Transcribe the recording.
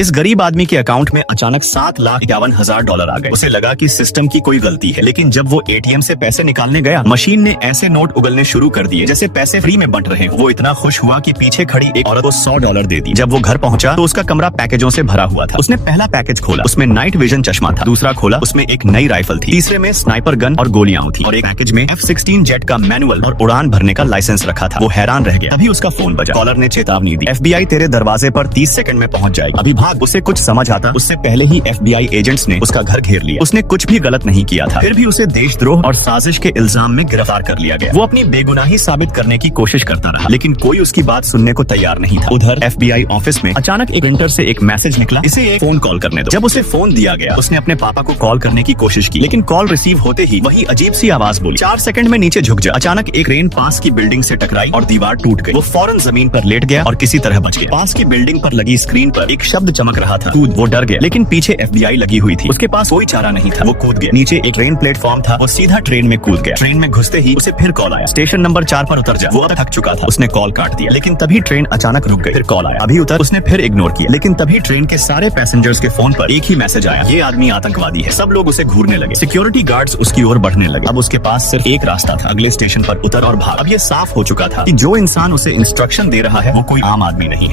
इस गरीब आदमी के अकाउंट में अचानक $7,51,000 आ गए। उसे लगा कि सिस्टम की कोई गलती है, लेकिन जब वो एटीएम से पैसे निकालने गया, मशीन ने ऐसे नोट उगलने शुरू कर दिए जैसे पैसे फ्री में बंट रहे हो। वो इतना खुश हुआ कि पीछे खड़ी एक औरत को $100 दे दी। जब वो घर पहुंचा तो उसका कमरा पैकेजों से भरा हुआ था। उसने पहला पैकेज खोला, उसमें नाइट विजन चश्मा था। दूसरा खोला, उसमें एक नई राइफल थी। तीसरे में स्नाइपर गन और गोलियां थी, और एक पैकेज में F-16 जेट का मैनुअल और उड़ान भरने का लाइसेंस रखा था। वो हैरान रह गया। तभी उसका फोन बजा। कॉलर ने चेतावनी दी, FBI तेरे दरवाजे पर 30 सेकंड में पहुंच जाएगी, अभी भाग। उसे कुछ समझ आता उससे पहले ही FBI एजेंट्स ने उसका घर घेर लिया। उसने कुछ भी गलत नहीं किया था, फिर भी उसे देशद्रोह और साजिश के इल्जाम में गिरफ्तार कर लिया गया। वो अपनी बेगुनाही साबित करने की कोशिश करता रहा, लेकिन कोई उसकी बात सुनने को तैयार नहीं था। उधर FBI ऑफिस में अचानक एक प्रिंटर से एक मैसेज निकला, इसे एक फोन कॉल करने दो। जब उसे फोन दिया गया, उसने अपने पापा को कॉल करने की कोशिश की, लेकिन कॉल रिसीव होते ही वही अजीब सी आवाज बोली, 4 सेकंड में नीचे झुक जा। अचानक एक क्रेन पास की बिल्डिंग से टकराई और दीवार टूट गई। वो फौरन जमीन पर लेट गया और किसी तरह बच गया। पास की बिल्डिंग पर लगी स्क्रीन पर एक शब्द चमक रहा था, कूद। वो डर गया, लेकिन पीछे FBI लगी हुई थी। उसके पास कोई चारा नहीं था। वो कूद गया। नीचे एक ट्रेन प्लेटफॉर्म था, वो सीधा ट्रेन में कूद गया। ट्रेन में घुसते ही उसे फिर कॉल आया, स्टेशन नंबर 4 पर उतर जा। वो अब थक चुका था। उसने कॉल काट दिया, लेकिन तभी ट्रेन अचानक रुक गई। फिर कॉल आया, अभी उतर। उसने फिर इग्नोर किया, लेकिन तभी ट्रेन के सारे पैसेंजर्स के फोन पर एक ही मैसेज आया, ये आदमी आतंकवादी है। सब लोग उसे घूरने लगे। सिक्योरिटी गार्ड्स उसकी ओर बढ़ने लगे। अब उसके पास सिर्फ एक रास्ता था, अगले स्टेशन पर उतर और भाग। अब ये साफ हो चुका था कि जो इंसान उसे इंस्ट्रक्शन दे रहा है वो कोई आम आदमी नहीं है।